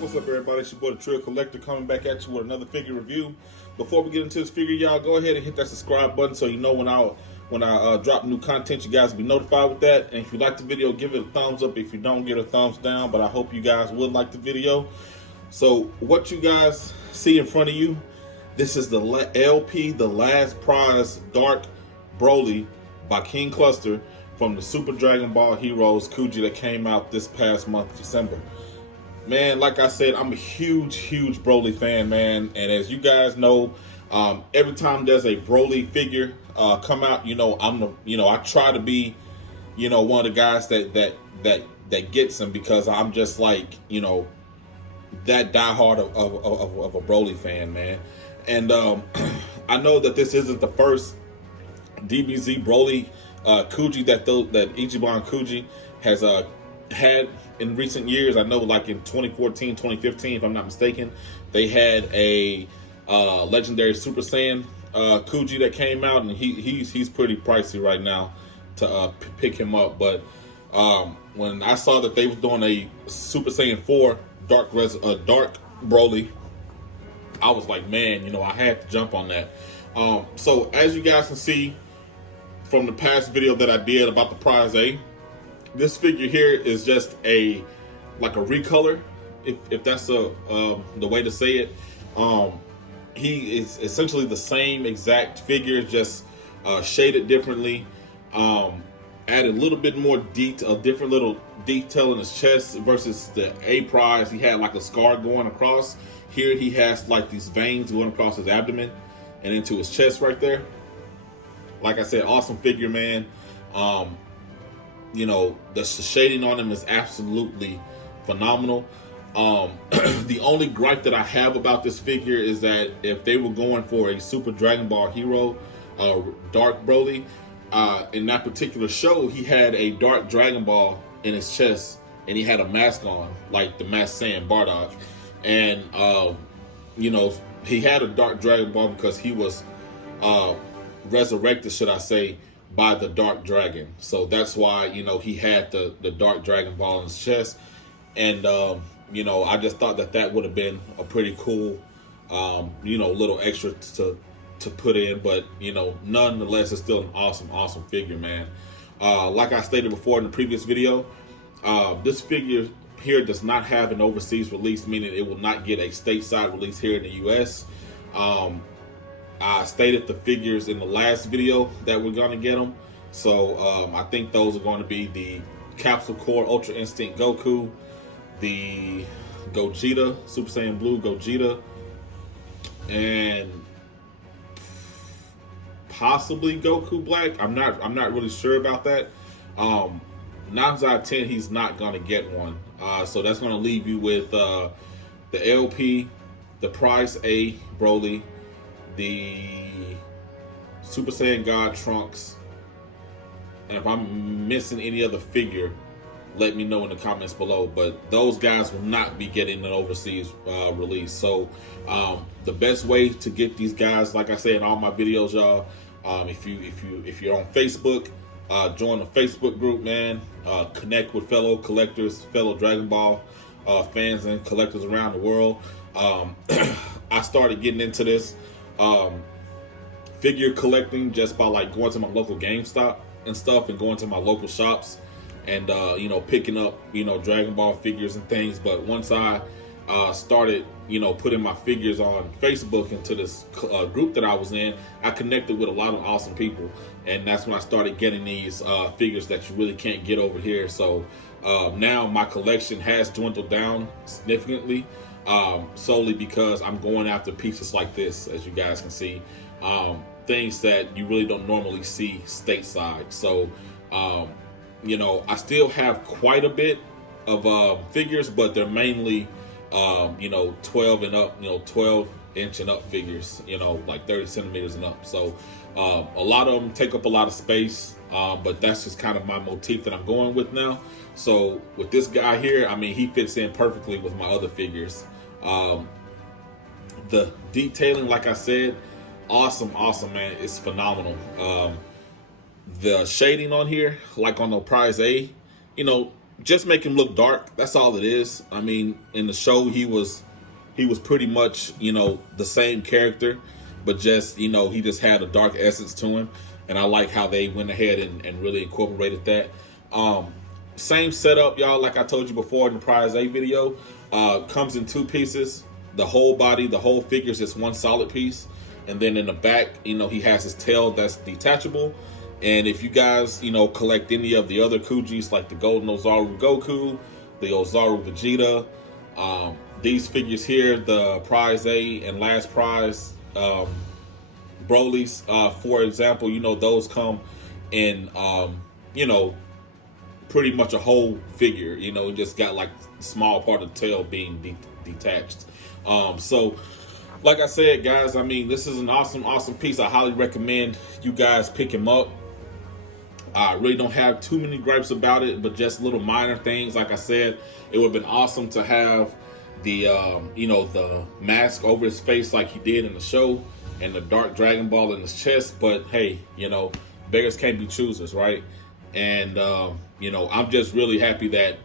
What's up, everybody? It's your boy, the Trill Collector, coming back at you with another figure review. Before we get into this figure, y'all, go ahead and hit that subscribe button so you know when I drop new content, you guys will be notified with that. And if you like the video, give it a thumbs up. If you don't, give it a thumbs down. But I hope you guys would like the video. So what you guys see in front of you, this is the LP, the Last Prize Dark Broly by King Cluster from the Super Dragon Ball Heroes Kuji that came out this past month, December. Man, like I said, I'm a huge Broly fan, man. And as you guys know, every time there's a Broly figure come out, I try to be, one of the guys that gets them, because I'm just like, that diehard of a Broly fan, man. And I know that this isn't the first DBZ Broly Kuji that Ichiban Kuji has had in recent years. I know, like in 2014, 2015, if I'm not mistaken, they had a legendary Super Saiyan Kuji that came out, and he's pretty pricey right now to pick him up. But when I saw that they was doing a Super Saiyan 4 Dark Broly, I was like, man, I had to jump on that. So as you guys can see from the past video that I did about the Prize A, this figure here is just like a recolor, if that's the way to say it. He is essentially the same exact figure, just shaded differently. Added a little bit more detail, a different little detail in his chest versus the A Prize. He had like a scar going across. Here he has like these veins going across his abdomen and into his chest right there. Like I said, awesome figure, man. The shading on him is absolutely phenomenal. The only gripe that I have about this figure is that if they were going for a Super Dragon Ball Hero Dark Broly, in that particular show, he had a Dark Dragon Ball in his chest, and he had a mask on, like the Masked Saiyan Bardock. And he had a Dark Dragon Ball because he was resurrected, should I say, by the Dark Dragon. So that's why, he had the Dark Dragon Ball in his chest. And, I just thought that would have been a pretty cool, little extra to put in. But, nonetheless, it's still an awesome figure, man. Like I stated before in the previous video, this figure here does not have an overseas release, meaning it will not get a stateside release here in the U.S. I stated the figures in the last video that we're going to get them. So I think those are going to be the Capsule Core Ultra Instinct Goku, the Gogeta, Super Saiyan Blue Gogeta, and possibly Goku Black. I'm not really sure about that. 9 out of 10, he's not going to get one. So that's going to leave you with the LP, the Prize A Broly, the Super Saiyan God Trunks, and if I'm missing any other figure, let me know in the comments below. But those guys will not be getting an overseas release. So the best way to get these guys, like I say in all my videos, y'all, if you're on Facebook, join the Facebook group, man. Connect with fellow collectors, fellow Dragon Ball fans and collectors around the world. I started getting into this figure collecting just by like going to my local GameStop and stuff, and going to my local shops and picking up Dragon Ball figures and things. But once I started putting my figures on Facebook into this group that I was in, I connected with a lot of awesome people, and that's when I started getting these figures that you really can't get over here. So now my collection has dwindled down significantly, solely because I'm going after pieces like this, as you guys can see, things that you really don't normally see stateside. So I still have quite a bit of figures, but they're mainly 12 and up, 12-inch and up figures, like 30 centimeters and up. So a lot of them take up a lot of space, but that's just kind of my motif that I'm going with now. So with this guy here, I mean, he fits in perfectly with my other figures. The detailing, like I said, awesome, man. It's phenomenal. The shading on here, like on the Prize A, just make him look dark. That's all it is. I mean, in the show, he was pretty much, you know, the same character, but just, you know, he just had a dark essence to him. And I like how they went ahead and really incorporated that. Same setup, y'all, like I told you before in the Prize A video. Comes in 2 pieces. The whole body, the whole figure is just one solid piece. And then in the back, you know, he has his tail that's detachable. And if you guys, you know, collect any of the other Kujis, like the Golden Ozaru Goku, the Ozaru Vegeta, these figures here, the Prize A and Last Prize Broly's, for example, you know, those come in, you know, pretty much a whole figure. You know, just got like a small part of the tail being detached. So, like I said, guys, I mean, this is an awesome piece. I highly recommend you guys pick him up. I really don't have too many gripes about it, but just little minor things. Like I said, it would have been awesome to have the, you know, the mask over his face like he did in the show, and the dark Dragon Ball in his chest. But hey, you know, beggars can't be choosers, right? And you know, I'm just really happy that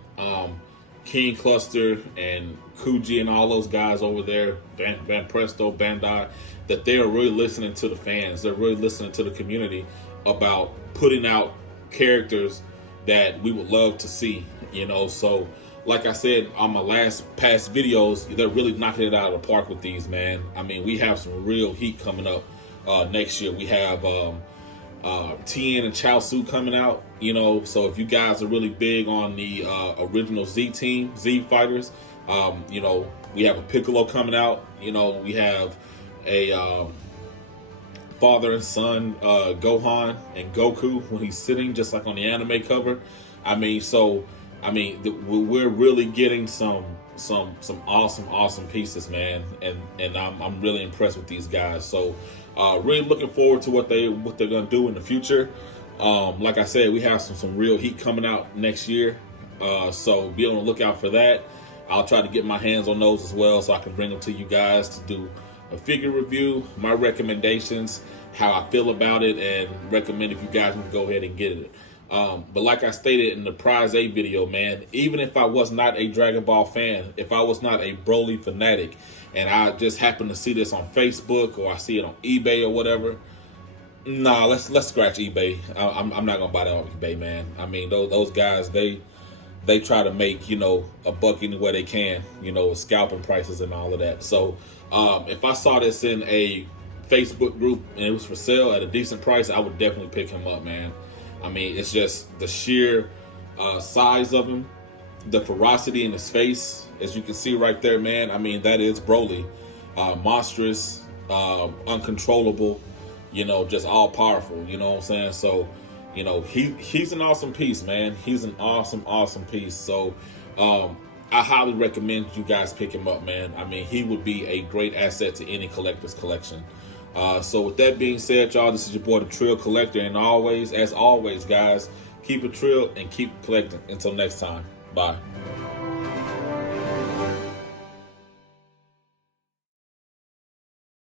King Cluster and Kuji and all those guys over there, Van Presto, Bandai, that they are really listening to the fans. They're really listening to the community about putting out characters that we would love to see, you know. So like I said on my past videos, they're really knocking it out of the park with these, man. I mean, we have some real heat coming up next year. We have Tien and Chaozu coming out, you know. So if you guys are really big on the original Z team, Z fighters, you know, we have a Piccolo coming out. You know, we have a father and son, Gohan and Goku, when he's sitting just like on the anime cover. I mean, so I mean, we're really getting some awesome pieces, man, and I'm really impressed with these guys. So really looking forward to what they're gonna do in the future. Like I said, we have some real heat coming out next year, so be on the lookout for that. I'll try to get my hands on those as well, so I can bring them to you guys to do a figure review, my recommendations, how I feel about it, and recommend if you guys can go ahead and get it. But like I stated in the Prize A video, man, even if I was not a Dragon Ball fan, if I was not a Broly fanatic, and I just happen to see this on Facebook or I see it on eBay or whatever, nah, let's scratch eBay. I'm not gonna buy that on eBay, man. I mean, those guys, they try to make, you know, a buck any way they can, you know, with scalping prices and all of that. So if I saw this in a Facebook group and it was for sale at a decent price, I would definitely pick him up, man. I mean, it's just the sheer size of him, the ferocity in his face, as you can see right there, man. I mean, that is Broly. Monstrous, uncontrollable, you know, just all powerful, you know what I'm saying? So, you know, he's an awesome piece, man. He's an awesome piece. So I highly recommend you guys pick him up, man. I mean, he would be a great asset to any collector's collection. So with that being said, y'all, this is your boy, the Trill Collector, and as always, guys, keep it trill and keep collecting. Until next time, bye.